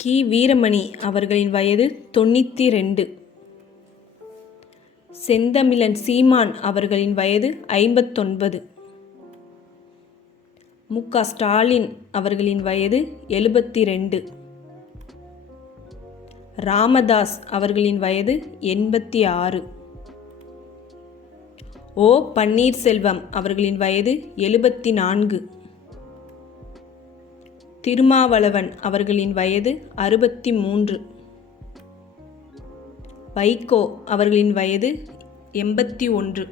கி. வீரமணி அவர்களின் வயது தொண்ணூற்றி ரெண்டு செந்தமிழன் சீமான் அவர்களின் வயது ஐம்பத்தொன்பது. மு. க. ஸ்டாலின் அவர்களின் வயது எழுபத்தி ரெண்டு ராமதாஸ் அவர்களின் வயது எண்பத்தி ஆறு ஓ. பன்னீர்செல்வம் அவர்களின் வயது எழுபத்தி நான்கு திருமாவளவன் அவர்களின் வயது அறுபத்தி மூன்று வைகோ அவர்களின் வயது எண்பத்தி ஒன்று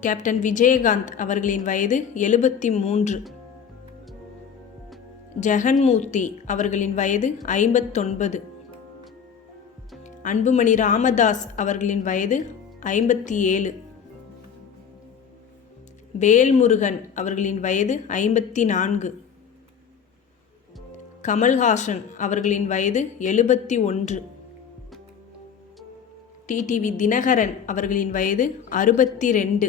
கேப்டன் விஜயகாந்த் அவர்களின் வயது எழுபத்தி மூன்று ஜெகன்மூர்த்தி அவர்களின் வயது ஐம்பத்தொன்பது. அன்புமணி ராமதாஸ் அவர்களின் வயது ஐம்பத்தி ஏழு வேல்முருகன் அவர்களின் வயது ஐம்பத்தி நான்கு கமல்ஹாசன் அவர்களின் வயது எழுபத்தி ஒன்று டிடிவி தினகரன் அவர்களின் வயது அறுபத்தி ரெண்டு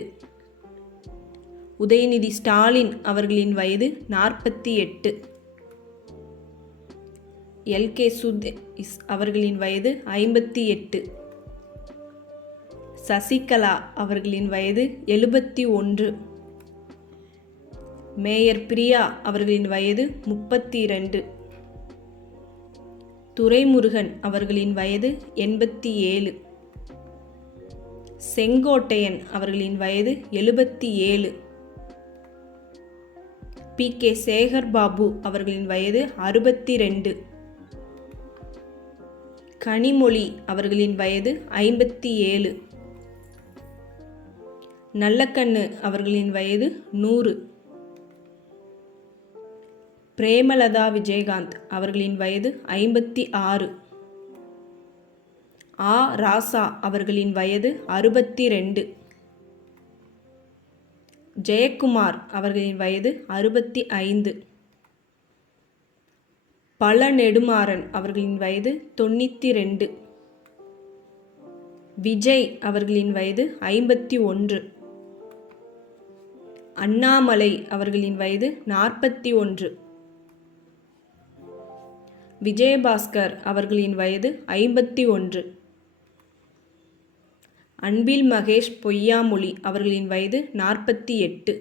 உதயநிதி ஸ்டாலின் அவர்களின் வயது நாற்பத்தி எட்டு எல்கே சுதேஷ் அவர்களின் வயது ஐம்பத்தி எட்டு சசிகலா அவர்களின் வயது எழுபத்தி ஒன்று மேயர் பிரியா அவர்களின் வயது முப்பத்தி இரண்டு துரைமுருகன் அவர்களின் வயது எண்பத்தி ஏழு செங்கோட்டையன் அவர்களின் வயது எழுபத்தி ஏழு பி. கே. சேகர் பாபு அவர்களின் வயது அறுபத்தி ரெண்டு கனிமொழி அவர்களின் வயது ஐம்பத்தி ஏழு நல்லக்கண்ணு அவர்களின் வயது நூறு. பிரேமலதா விஜயகாந்த் அவர்களின் வயது ஐம்பத்தி ஆறு. ஆ. ராசா அவர்களின் வயது அறுபத்தி ரெண்டு. ஜெயக்குமார் அவர்களின் வயது அறுபத்தி ஐந்து. பல நெடுமாறன் அவர்களின் வயது தொண்ணூற்றி ரெண்டு. விஜய் அவர்களின் வயது ஐம்பத்தி ஒன்று. அண்ணாமலை அவர்களின் வயது நாற்பத்தி ஒன்று. விஜயபாஸ்கர் அவர்களின் வயது ஐம்பத்தி ஒன்று. அன்பில் மகேஷ் பொய்யாமொழி அவர்களின் வயது நாற்பத்தி எட்டு.